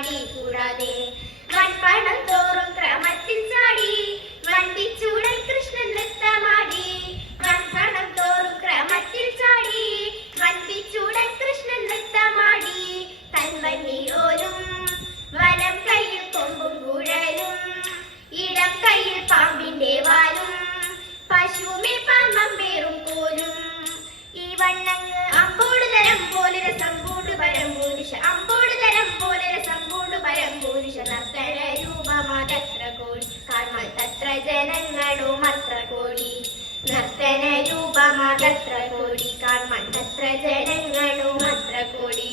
പാടി കൂടാതെ വൻപണം തോറും ക്രമത്തിൽ ചാടി വൻപിച്ചൂടൽ കൃഷ്ണൻ നൃത്തമാടി വൻപണം തോറും ക്രമത്തിൽ ചാടി വൻപിച്ചൂടൽ കൃഷ്ണൻ നൃത്തമാടി തൻവന്നിയോരും വലം കയ്യിൽ കൊമ്പും കുഴലും ഇടം കയ്യിൽ പാമ്പിന്റെ വാലും പശുമേ പാമ്പേറും കോലും ഈ വണ്ണങ്ങ് അമ്പോട് തരം പോലെ രസം കൂട് പരം പൂരുഷ അമ്പോട് തരം പോലെ രസം കൂട് പരം പൂരുഷ നർത്തന രൂപമതത്ര കോടി കാൺമാൻ തത്ര ജനങ്ങളും അത്ര കോടി നർത്തന രൂപമതത്ര കോടി കാൺമാൻ തത്ര ജനങ്ങളും അത്ര കോടി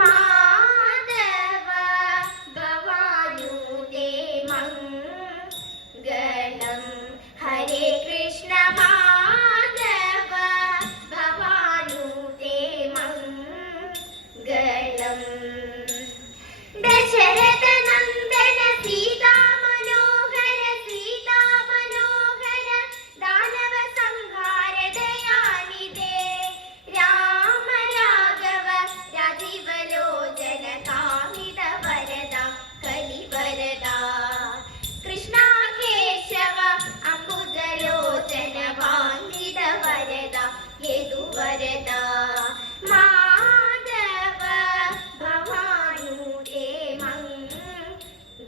മാധവ ഭവാനുദേ മംഗളം ഹരേ കൃഷ്ണ മാധവ ഭവാനുദേ മംഗളം ദശരഥ നന്ദന സീതാ മനോഹര ദാനവ സംഹാര ദയാനിധേ രാമ രാഘവ രാജീവലോചന കാമിത വരദ കലിവരദ കൃഷ്ണ കേശവ അംബുജലോചന വാഞ്ചിത വരദ യദുവരദ മാധവ ഭവാനുദേ മംഗളം